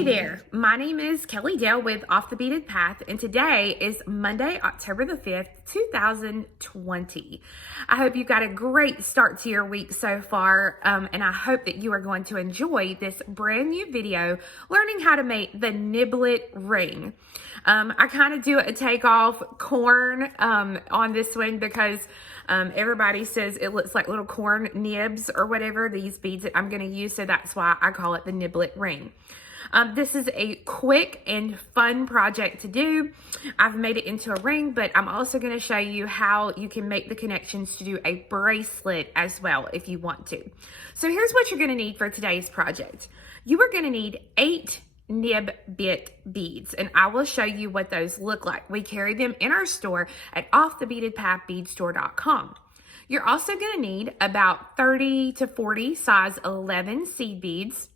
Hey there, my name is Kelly Dale with Off the Beaded Path, and today is Monday, October the 5th, 2020. I hope you've got a great start to your week so far, and I hope that you are going to enjoy this brand new video learning how to make the Niblet ring. I kind of do a takeoff corn on this one because everybody says it looks like little corn nibs or whatever, these beads that I'm going to use, so that's why I call it the Niblet ring. This is a quick and fun project to do. I've made it into a ring, but I'm also going to show you how you can make the connections to do a bracelet as well if you want to. So here's what you're going to need for today's project. You are going to need 8 Nib Bit Beads, and I will show you what those look like. We carry them in our store at offthebeadedpathbeadstore.com. You're also going to need about 30 to 40 size 11 seed beads.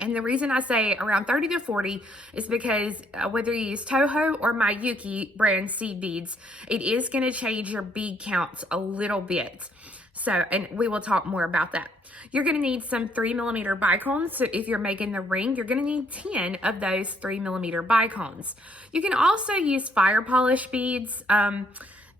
And the reason I say around 30 to 40 is because whether you use Toho or Miyuki brand seed beads, it is going to change your bead counts a little bit. So, and we will talk more about that. You're going to need some 3mm bicones. So if you're making the ring, you're going to need 10 of those 3mm bicones. You can also use fire polish beads.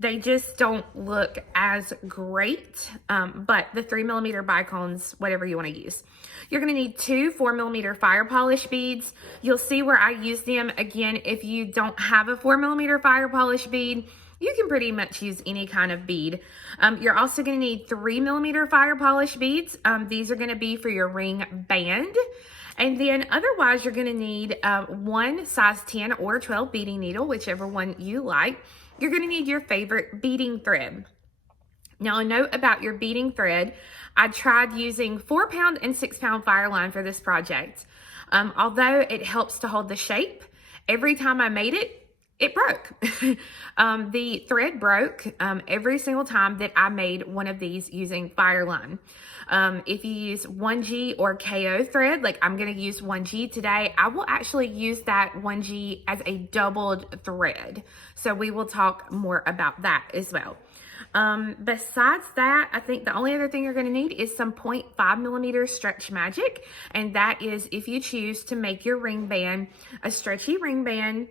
They just don't look as great, but the 3mm bicones, whatever you want to use. You're going to need 2 4mm fire polish beads. You'll see where I use them. Again, if you don't have a 4mm fire polish bead, you can pretty much use any kind of bead. You're also going to need 3mm fire polish beads. These are going to be for your ring band. And then otherwise, you're going to need one size 10 or 12 beading needle, whichever one you like. You're going to need your favorite beading thread. Now, a note about your beading thread, I tried using 4-pound and 6-pound fire line for this project. Although it helps to hold the shape, every time I made it, it broke. The thread broke every single time that I made one of these using fire line. If you use 1G or KO thread, like I'm going to use 1G today, I will actually use that 1G as a doubled thread. So we will talk more about that as well. Besides that, I think the only other thing you're going to need is some 0.5mm stretch magic. And that is if you choose to make your ring band a stretchy ring band,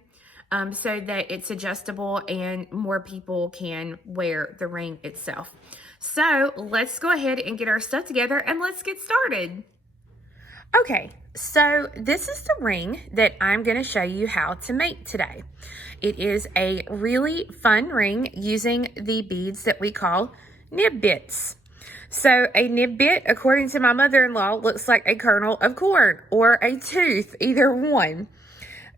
so that it's adjustable and more people can wear the ring itself. So let's go ahead and get our stuff together and let's get started. Okay, so this is the ring that I'm going to show you how to make today. It is a really fun ring using the beads that we call nib bits. So a nib bit, according to my mother-in-law, looks like a kernel of corn or a tooth, either one.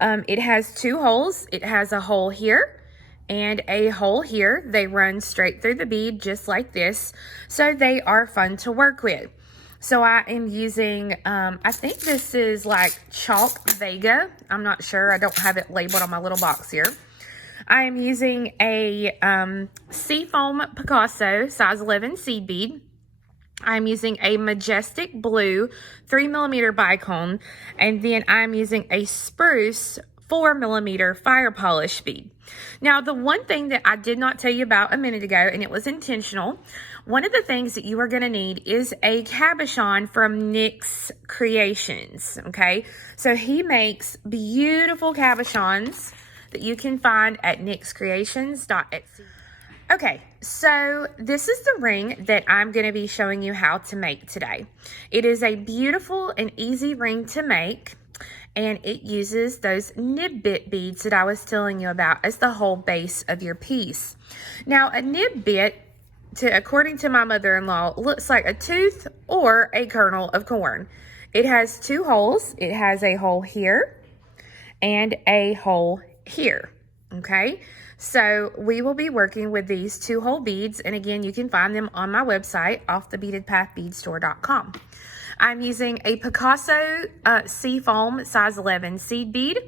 It has 2 holes. It has a hole here and a hole here. They run straight through the bead just like this. So they are fun to work with. So I am using, I think this is like chalk Vega. I'm not sure. I don't have it labeled on my little box here. I am using a Seafoam Picasso size 11 seed bead. I'm using a Majestic Blue 3mm bicone, and then I'm using a Spruce 4mm fire polish bead. Now, the one thing that I did not tell you about a minute ago, and it was intentional, one of the things that you are going to need is a cabochon from Nick's Creations, okay? So he makes beautiful cabochons that you can find at nickscreations.etsy. Okay, so this is the ring that I'm going to be showing you how to make today. It is a beautiful and easy ring to make, and it uses those nib bit beads that I was telling you about as the whole base of your piece. Now, a nib bit, according to my mother-in-law, looks like a tooth or a kernel of corn. It has 2 holes. It has a hole here and a hole here, okay? So we will be working with these 2 hole beads, and again, you can find them on my website, offthebeadedpathbeadstore.com. I'm using a Picasso Seafoam size 11 seed bead.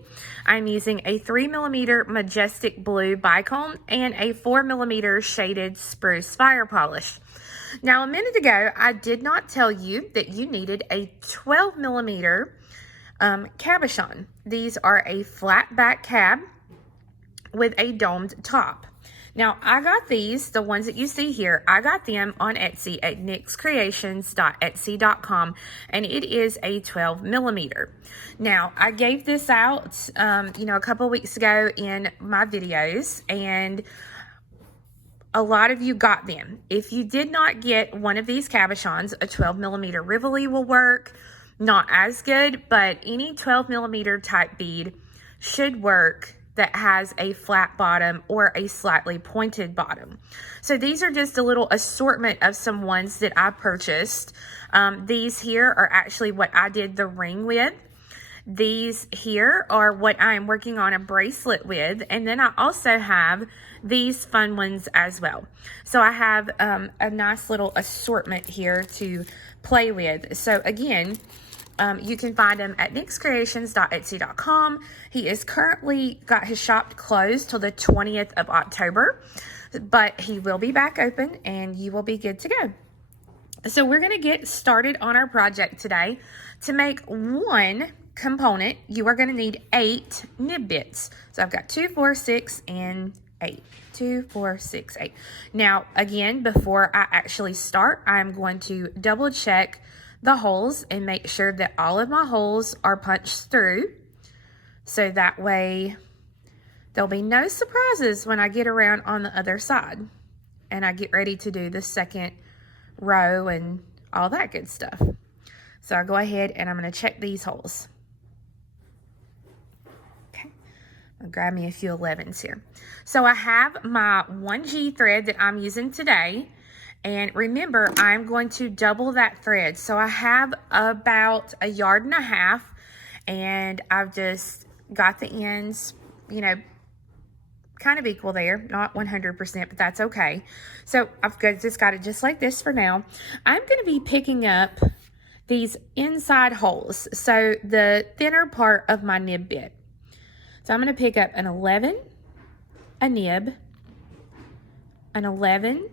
I'm using a 3mm Majestic Blue bicone and a 4mm shaded Spruce fire polish. Now, a minute ago, I did not tell you that you needed a 12mm cabochon. These are a flat back cab with a domed top. Now, I got these, the ones that you see here, I got them on Etsy at nixcreations.etsy.com, and it is a 12 millimeter. Now, I gave this out, a couple weeks ago in my videos, and a lot of you got them. If you did not get one of these cabochons, a 12 millimeter Rivoli will work. Not as good, but any 12 millimeter type bead should work that has a flat bottom or a slightly pointed bottom. So these are just a little assortment of some ones that I purchased. These here are actually what I did the ring with. These here are what I'm working on a bracelet with. And then I also have these fun ones as well. So I have a nice little assortment here to play with. So again, you can find him at nixcreations.etsy.com. He is currently got his shop closed till the 20th of October, but he will be back open and you will be good to go. So we're going to get started on our project today. To make one component, you are going to need 8 nib bits. So I've got 2, 4, 6, and 8. 2, 4, 6, 8. Now, again, before I actually start, I'm going to double check the holes and make sure that all of my holes are punched through, so that way there'll be no surprises when I get around on the other side and I get ready to do the second row and all that good stuff. So I'll go ahead and I'm going to check these holes. Okay, I'll grab me a few 11s here. So I have my 1G thread that I'm using today. And remember, I'm going to double that thread. So I have about 1.5 yards, and I've just got the ends, kind of equal there. Not 100%, but that's okay. So I've just got it just like this for now. I'm going to be picking up these inside holes. So the thinner part of my nib bit. So I'm going to pick up an 11, a nib, an 11,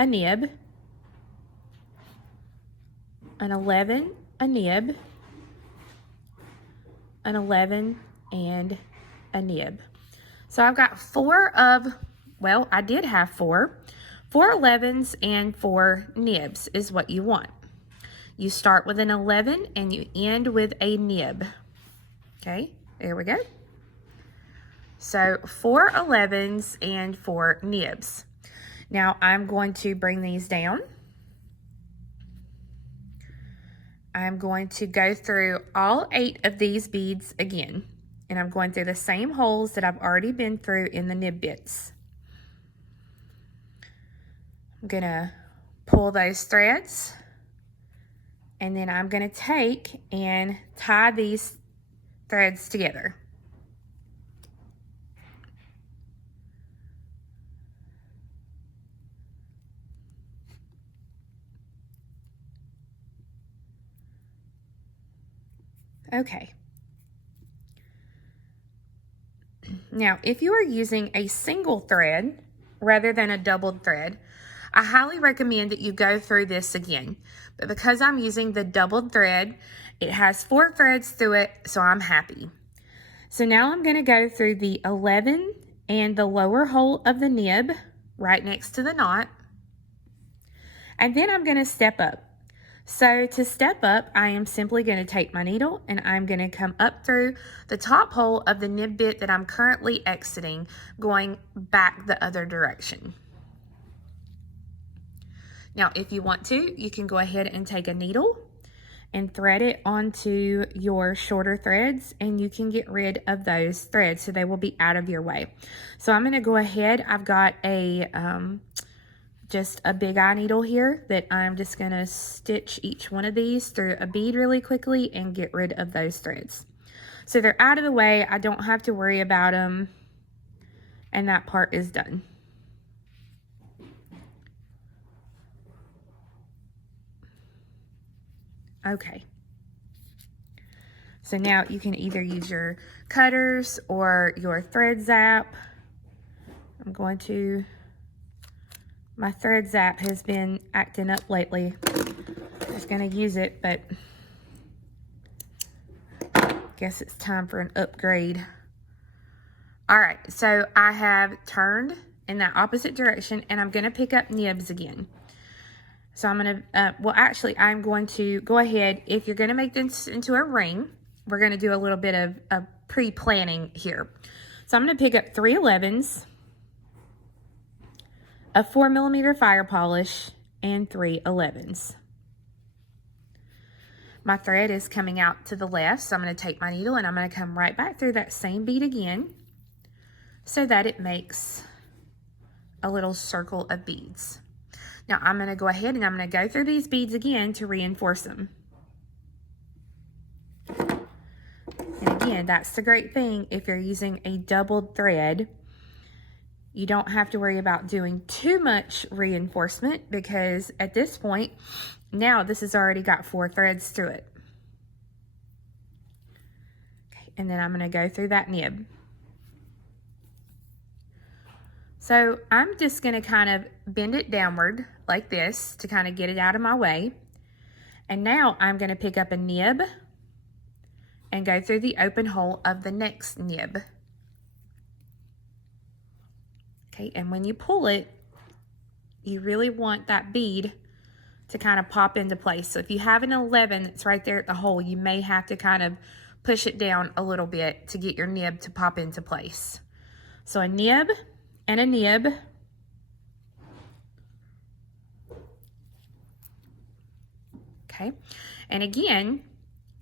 a nib, an 11, a nib, an 11, and a nib. So I've got I did have 4 11s and 4 nibs is what you want. You start with an 11 and you end with a nib. Okay, there we go. So 4 11s and 4 nibs. Now I'm going to bring these down. I'm going to go through all 8 of these beads again, and I'm going through the same holes that I've already been through in the nib bits. I'm going to pull those threads, and then I'm going to take and tie these threads together. Okay. Now, if you are using a single thread rather than a doubled thread, I highly recommend that you go through this again. But because I'm using the doubled thread, it has 4 threads through it, so I'm happy. So now I'm going to go through the 11 and the lower hole of the nib right next to the knot. And then I'm going to step up. So to step up, I am simply going to take my needle and I'm going to come up through the top hole of the nib bit that I'm currently exiting, going back the other direction. Now, if you want to, you can go ahead and take a needle and thread it onto your shorter threads, and you can get rid of those threads so they will be out of your way. So I'm going to go ahead. I've got just a big eye needle here that I'm just going to stitch each one of these through a bead really quickly and get rid of those threads. So they're out of the way. I don't have to worry about them, and that part is done. Okay. So now you can either use your cutters or your thread zap. My thread zap has been acting up lately. I was going to use it, but I guess it's time for an upgrade. All right, so I have turned in that opposite direction, and I'm going to pick up nibs again. So I'm going to, well, actually, I'm going to go ahead. If you're going to make this into a ring, we're going to do a little bit of pre-planning here. So I'm going to pick up 3 11s, a 4mm fire polish, and 3 11s. My thread is coming out to the left, so I'm going to take my needle and I'm going to come right back through that same bead again so that it makes a little circle of beads. Now I'm going to go ahead and I'm going to go through these beads again to reinforce them. And again, that's the great thing if you're using a doubled thread. You don't have to worry about doing too much reinforcement because at this point, now this has already got 4 threads through it. Okay, and then I'm going to go through that nib. So I'm just going to kind of bend it downward like this to kind of get it out of my way. And now I'm going to pick up a nib and go through the open hole of the next nib. Okay, and when you pull it, you really want that bead to kind of pop into place. So if you have an 11 that's right there at the hole, you may have to kind of push it down a little bit to get your nib to pop into place. So a nib and a nib. Okay, and again,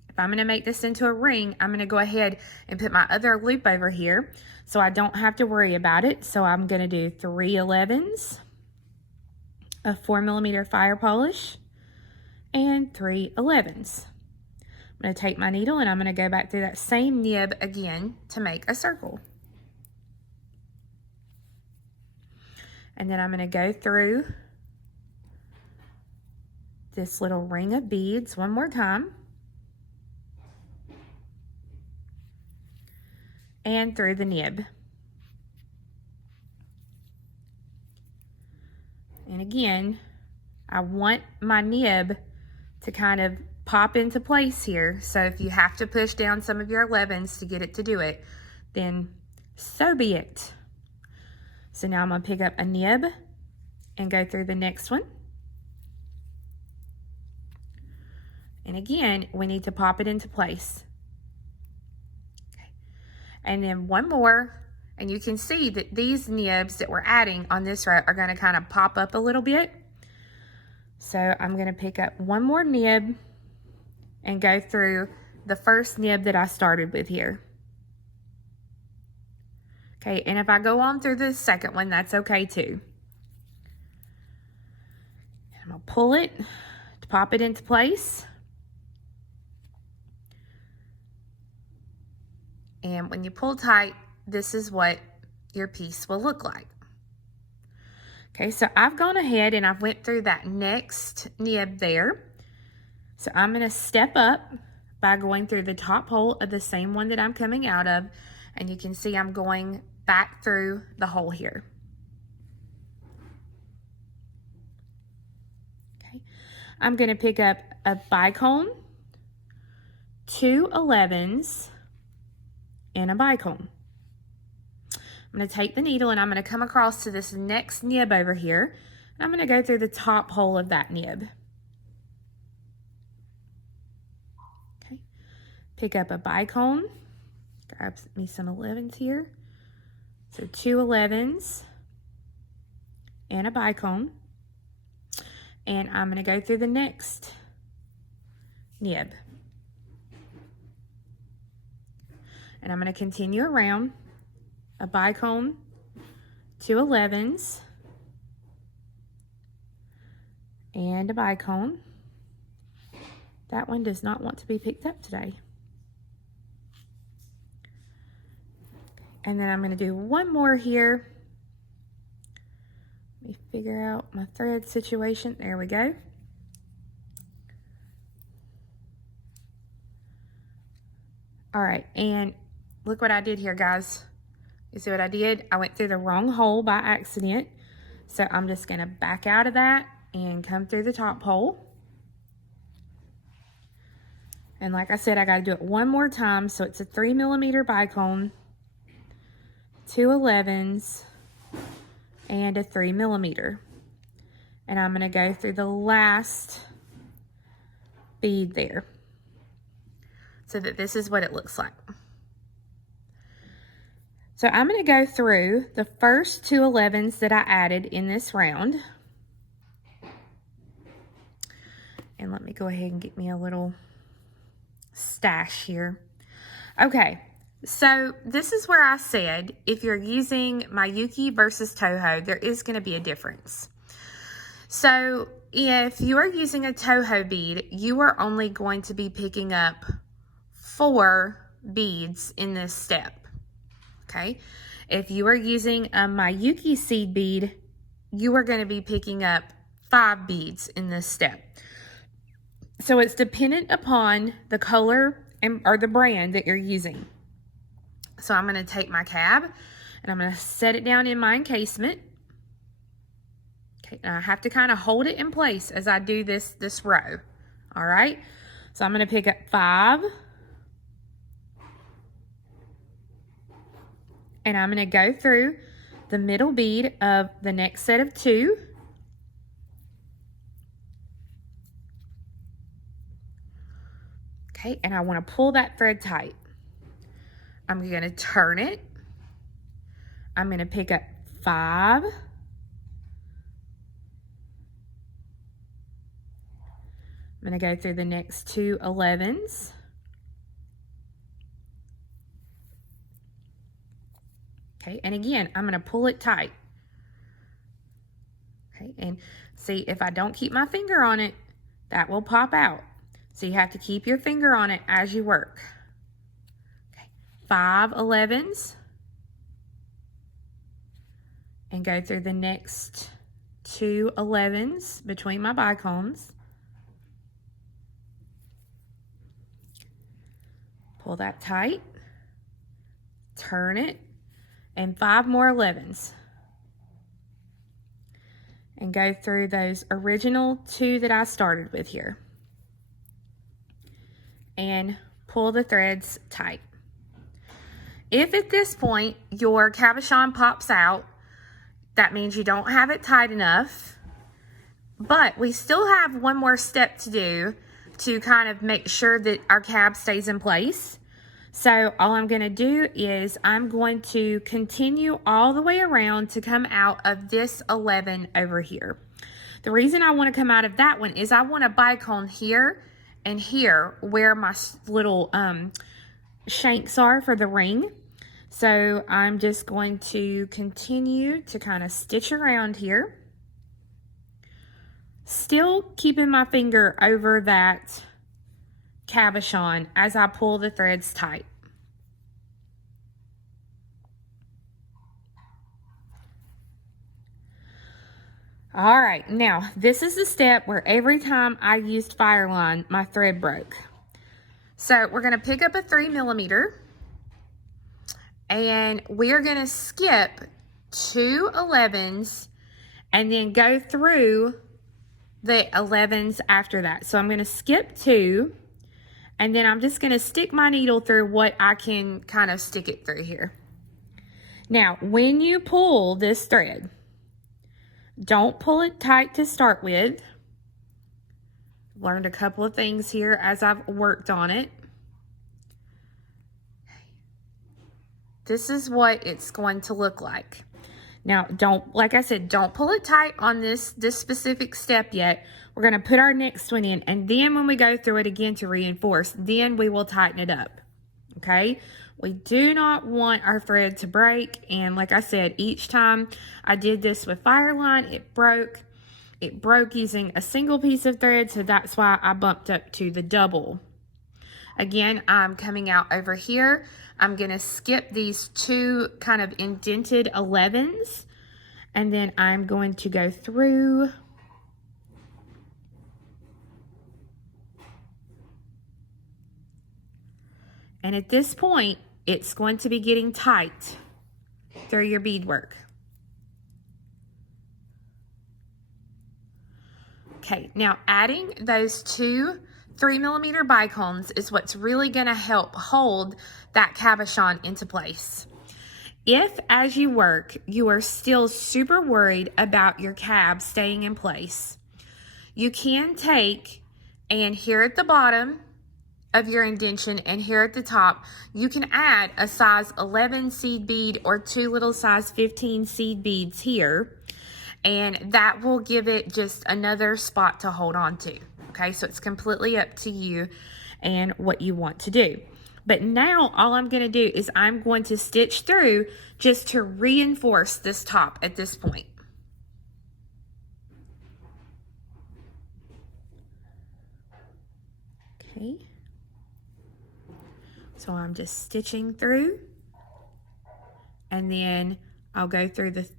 if I'm going to make this into a ring, I'm going to go ahead and put my other loop over here so I don't have to worry about it. So I'm going to do 3 11s, a 4mm fire polish, and 3 11s. I'm going to take my needle and I'm going to go back through that same nib again to make a circle. And then I'm going to go through this little ring of beads one more time. And through the nib. And again, I want my nib to kind of pop into place here. So if you have to push down some of your 11s to get it to do it, then so be it. So now I'm going to pick up a nib and go through the next one. And again, we need to pop it into place. Okay. And then one more, and you can see that these nibs that we're adding on this row are going to kind of pop up a little bit. So I'm going to pick up one more nib and go through the first nib that I started with here. Okay, and if I go on through the second one, that's okay too. I'm going to pull it to pop it into place. And when you pull tight, this is what your piece will look like. Okay, so I've gone ahead and I've went through that next nib there. So I'm going to step up by going through the top hole of the same one that I'm coming out of. And you can see I'm going back through the hole here. Okay, I'm going to pick up a bicone, 2 11s, and a bicone. I'm going to take the needle and I'm going to come across to this next nib over here. And I'm going to go through the top hole of that nib. Okay, pick up a bicone, grab me some 11s here. So 2 11s and a bicone. And I'm going to go through the next nib. And I'm going to continue around. A bicone, 2 11s, and a bicone. That one does not want to be picked up today. And then I'm going to do one more here. Let me figure out my thread situation. There we go. All right, and look what I did here, guys. You see what I did? I went through the wrong hole by accident. So I'm just going to back out of that and come through the top hole. And like I said, I got to do it one more time. So it's a 3mm bicone, 2 11s, and a 3mm. And I'm going to go through the last bead there so that this is what it looks like. So I'm going to go through the first 2 11s that I added in this round. And let me go ahead and get me a little stash here. Okay, so this is where I said if you're using Miyuki versus Toho, there is going to be a difference. So if you are using a Toho bead, you are only going to be picking up 4 beads in this step. Okay, if you are using a Miyuki seed bead, you are going to be picking up 5 beads in this step. So it's dependent upon the color or the brand that you're using. So I'm going to take my cab and I'm going to set it down in my encasement. Okay, and I have to kind of hold it in place as I do this row. All right, so I'm going to pick up 5. And I'm going to go through the middle bead of the next set of 2. Okay, and I want to pull that thread tight. I'm going to turn it. I'm going to pick up 5. I'm going to go through the next 2 11s. Okay, and again, I'm going to pull it tight. Okay, and see, if I don't keep my finger on it, that will pop out. So you have to keep your finger on it as you work. Okay, 5 11s. And go through the next 2 11s between my bicones. Pull that tight. Turn it. And 5 more 11s. And go through those original 2 that I started with here. And pull the threads tight. If at this point your cabochon pops out, that means you don't have it tight enough. But we still have one more step to do to kind of make sure that our cab stays in place. So all I'm going to do is I'm going to continue all the way around to come out of this 11 over here. The reason I want to come out of that one is I want a bicone here and here where my little shanks are for the ring. So I'm just going to continue to kind of stitch around here. Still keeping my finger over that cabochon as I pull the threads tight. All right, now this is the step where every time I used Fireline, my thread broke. So we're going to pick up a 3mm and we're going to skip 2 11s and then go through the 11s after that. So I'm going to skip 2. And then I'm just going to stick my needle through what I can kind of stick it through here. Now, when you pull this thread, don't pull it tight to start with. Learned a couple of things here as I've worked on it. This is what it's going to look like. Now, like I said, don't pull it tight on this specific step yet. We're going to put our next one in, and then when we go through it again to reinforce, then we will tighten it up, okay? We do not want our thread to break, and like I said, each time I did this with Fireline, it broke. It broke using a single piece of thread, so that's why I bumped up to the double. Again, I'm coming out over here. I'm going to skip these 2 kind of indented 11s, and then I'm going to go through and at this point, it's going to be getting tight through your beadwork. Okay, now adding those 2 3mm bicones is what's really going to help hold that cabochon into place. If, as you work, you are still super worried about your cab staying in place, you can take, and here at the bottom of your indention and here at the top, you can add a size 11 seed bead or 2 little size 15 seed beads here, and that will give it just another spot to hold on to. Okay, so it's completely up to you and what you want to do. But now all I'm going to do is I'm going to stitch through just to reinforce this top at this point. Okay. So I'm just stitching through, and then I'll go through the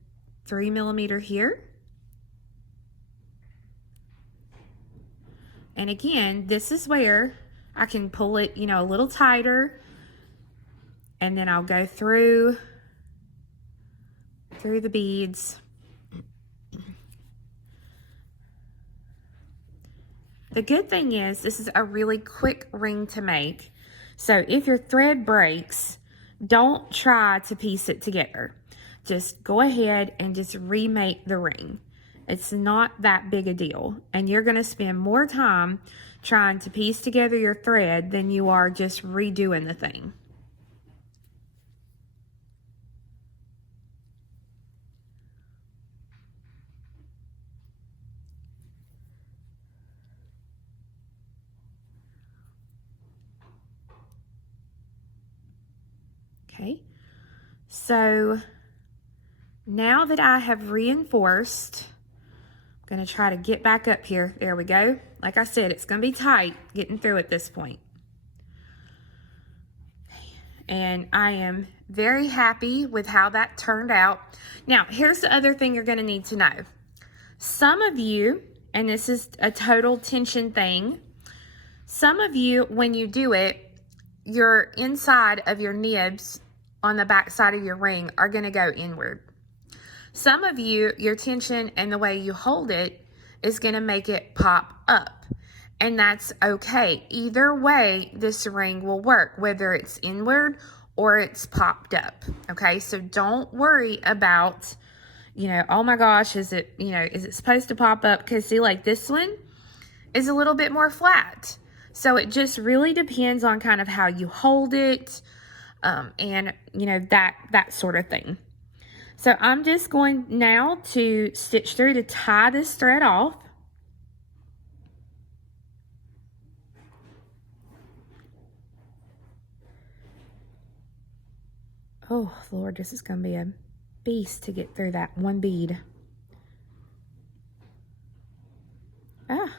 3mm here. And again, this is where I can pull it, you know, a little tighter, and then I'll go through the beads. The good thing is this is a really quick ring to make. So if your thread breaks, don't try to piece it together. Just go ahead and just remake the ring. It's not that big a deal. And you're going to spend more time trying to piece together your thread than you are just redoing the thing. Okay, so now that I have reinforced, I'm going to try to get back up here. There we go. Like I said, it's going to be tight getting through at this point. And I am very happy with how that turned out. Now, here's the other thing you're going to need to know. Some of you, and this is a total tension thing, some of you, when you do it, your inside of your nibs on the back side of your ring are going to go inward. Some of you, your tension and the way you hold it is going to make it pop up, and that's okay. Either way, this ring will work, whether it's inward or it's popped up. Okay, so don't worry about, you know, oh my gosh, is it, you know, is it supposed to pop up? Because see, like this one is a little bit more flat. So it just really depends on kind of how you hold it, and, you know, that sort of thing. So I'm just going now to stitch through to tie this thread off. Oh, Lord, this is going to be a beast to get through that one bead. Ah.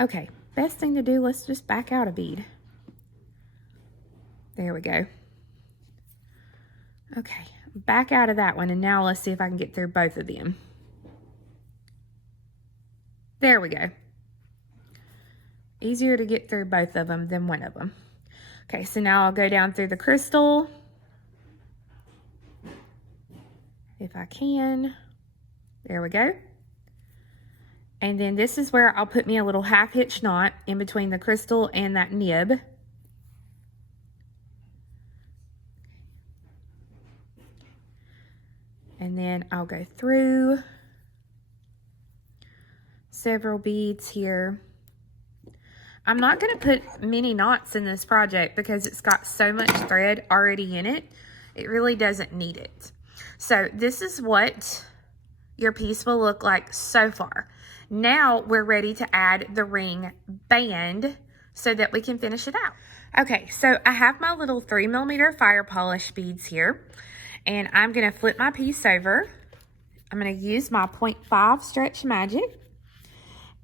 Okay, best thing to do, let's just back out a bead. There we go. Okay, back out of that one, and now let's see if I can get through both of them. There we go. Easier to get through both of them than one of them. Okay, so now I'll go down through the crystal, if I can. There we go. And then this is where I'll put me a little half hitch knot in between the crystal and that nib. And then I'll go through several beads here. I'm not going to put many knots in this project because it's got so much thread already in it. It really doesn't need it. So this is what your piece will look like so far. Now we're ready to add the ring band so that we can finish it out. Okay, so I have my little 3mm fire polish beads here, and I'm going to flip my piece over. I'm going to use my 0.5 Stretch Magic,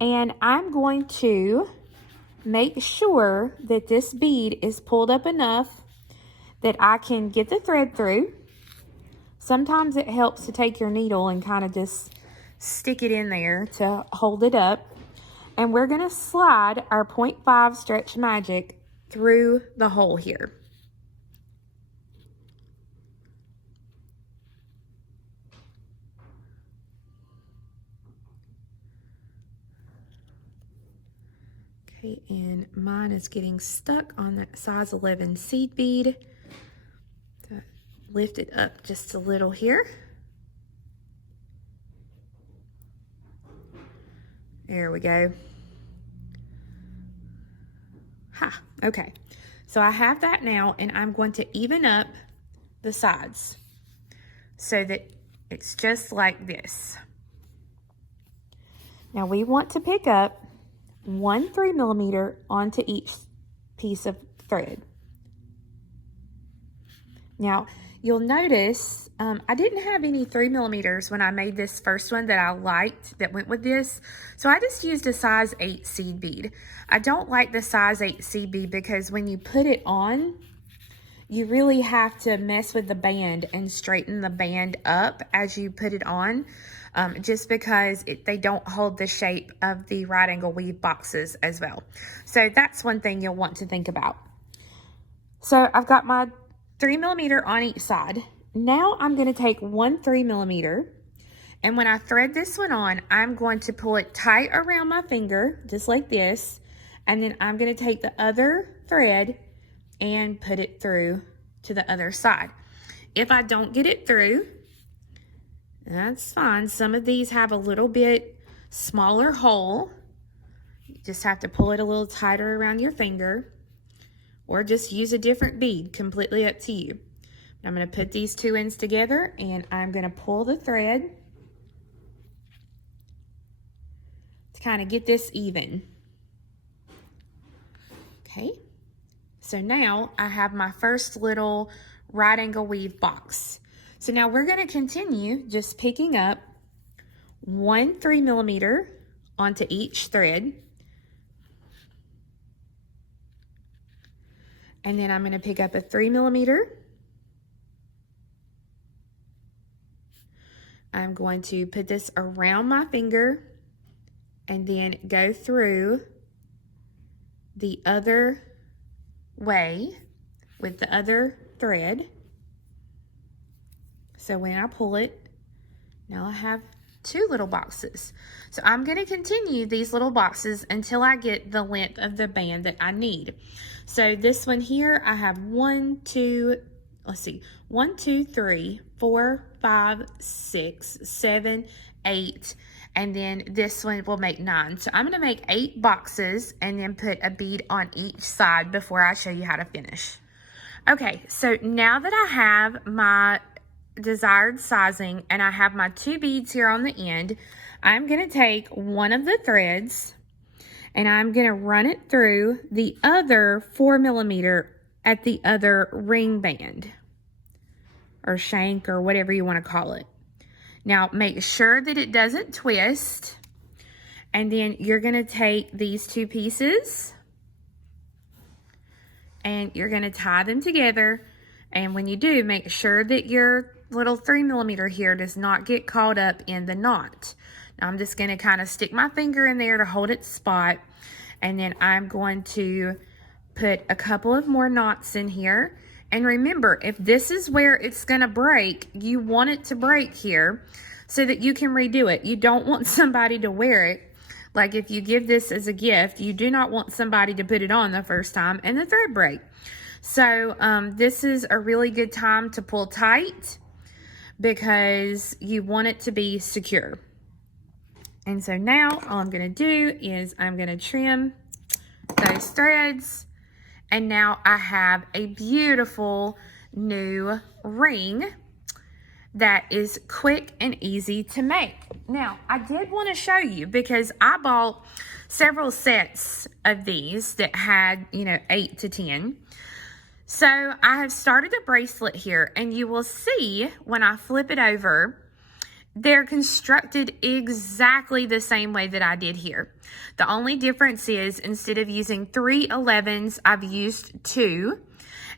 and I'm going to make sure that this bead is pulled up enough that I can get the thread through. Sometimes it helps to take your needle and kind of just stick it in there to hold it up. And we're going to slide our 0.5 Stretch Magic through the hole here. Okay, and mine is getting stuck on that size 11 seed bead. lift it up just a little here. There we go. Ha, okay. So I have that now, and I'm going to even up the sides so that it's just like this. Now we want to pick up 1 3mm onto each piece of thread. Now you'll notice I didn't have any 3mm when I made this first one that I liked that went with this, so I just used a size 8 seed bead. I don't like the size 8 seed bead because when you put it on, you really have to mess with the band and straighten the band up as you put it on, just because they don't hold the shape of the right angle weave boxes as well. So that's one thing you'll want to think about. So I've got my 3mm on each side. Now I'm going to take 1 3mm, and when I thread this one on, I'm going to pull it tight around my finger, just like this, and then I'm going to take the other thread and put it through to the other side. If I don't get it through, that's fine. Some of these have a little bit smaller hole. You just have to pull it a little tighter around your finger, or just use a different bead, completely up to you. I'm going to put these two ends together, and I'm going to pull the thread to kind of get this even. Okay, so now I have my first little right angle weave box. So now we're going to continue just picking up 1 3mm onto each thread. And then I'm going to pick up a 3mm. I'm going to put this around my finger and then go through the other way with the other thread. So when I pull it, now I have 2 little boxes. So I'm going to continue these little boxes until I get the length of the band that I need. So this one here, I have 1, 2, 3, 4, 5, 6, 7, 8, and then this one will make 9. So I'm going to make 8 boxes and then put a bead on each side before I show you how to finish. Okay, so now that I have my desired sizing and I have my 2 beads here on the end, I'm going to take one of the threads and I'm going to run it through the other 4mm at the other ring band or shank or whatever you want to call it. Now make sure that it doesn't twist, and then you're going to take these 2 pieces and you're going to tie them together, and when you do, make sure that your little 3mm here does not get caught up in the knot. Now I'm just going to kind of stick my finger in there to hold its spot, and then I'm going to put a couple of more knots in here. And remember, if this is where it's going to break, you want it to break here so that you can redo it. You don't want somebody to wear it. Like if you give this as a gift, you do not want somebody to put it on the first time and the thread break. So this is a really good time to pull tight because you want it to be secure. And so now all I'm going to do is I'm going to trim those threads. And now I have a beautiful new ring that is quick and easy to make. Now, I did want to show you because I bought several sets of these that had, 8 to 10. So I have started a bracelet here, and you will see when I flip it over, they're constructed exactly the same way that I did here. The only difference is instead of using 3 11s, I've used 2.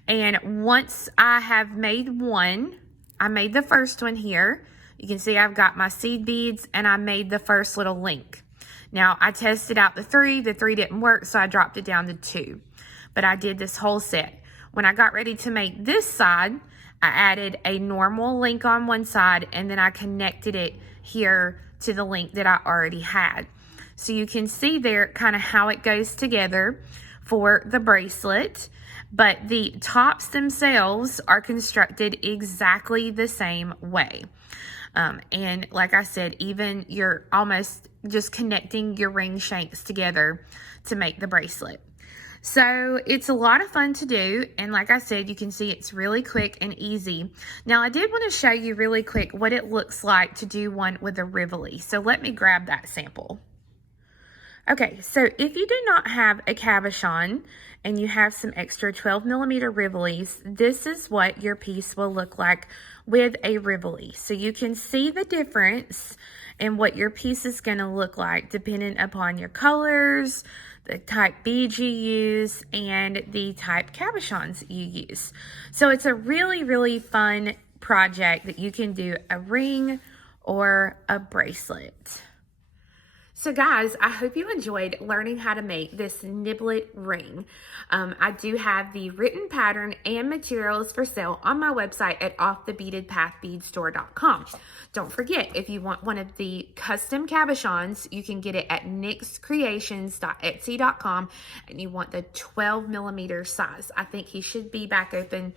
And once I have made one, I made the first one here. You can see I've got my seed beads and I made the first little link. Now I tested out the 3 didn't work, so I dropped it down to 2. But I did this whole set. When I got ready to make this side, I added a normal link on one side and then I connected it here to the link that I already had. So you can see there kind of how it goes together for the bracelet, but the tops themselves are constructed exactly the same way. And like I said, even you're almost just connecting your ring shanks together to make the bracelet. So it's a lot of fun to do, and like I said, you can see it's really quick and easy. Now I did want to show you really quick what it looks like to do one with a Rivoli. So let me grab that sample. Okay, so if you do not have a Cabochon and you have some extra 12mm Rivolis, this is what your piece will look like with a Rivoli. So you can see the difference in what your piece is going to look like depending upon your colors, the type beads you use, and the type cabochons you use. So it's a really, really fun project that you can do a ring or a bracelet. So guys, I hope you enjoyed learning how to make this Niblet ring. I do have the written pattern and materials for sale on my website at offthebeadedpathbeadstore.com. Don't forget, if you want one of the custom cabochons, you can get it at nixcreations.etsy.com, and you want the 12mm size. I think he should be back open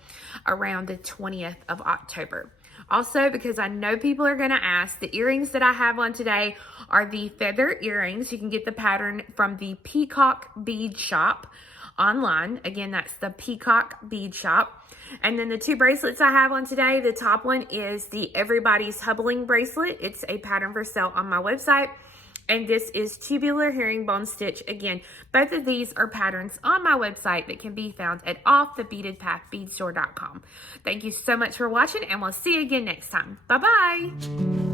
around the 20th of October. Also, because I know people are going to ask, the earrings that I have on today are the feather earrings. You can get the pattern from the Peacock Bead Shop online. Again, that's the Peacock Bead Shop. And then the two bracelets I have on today, the top one is the Everybody's Hubbling bracelet. It's a pattern for sale on my website. And this is tubular herringbone stitch. Again, both of these are patterns on my website that can be found at offthebeadedpathbeadstore.com. Thank you so much for watching, and we'll see you again next time. Bye-bye.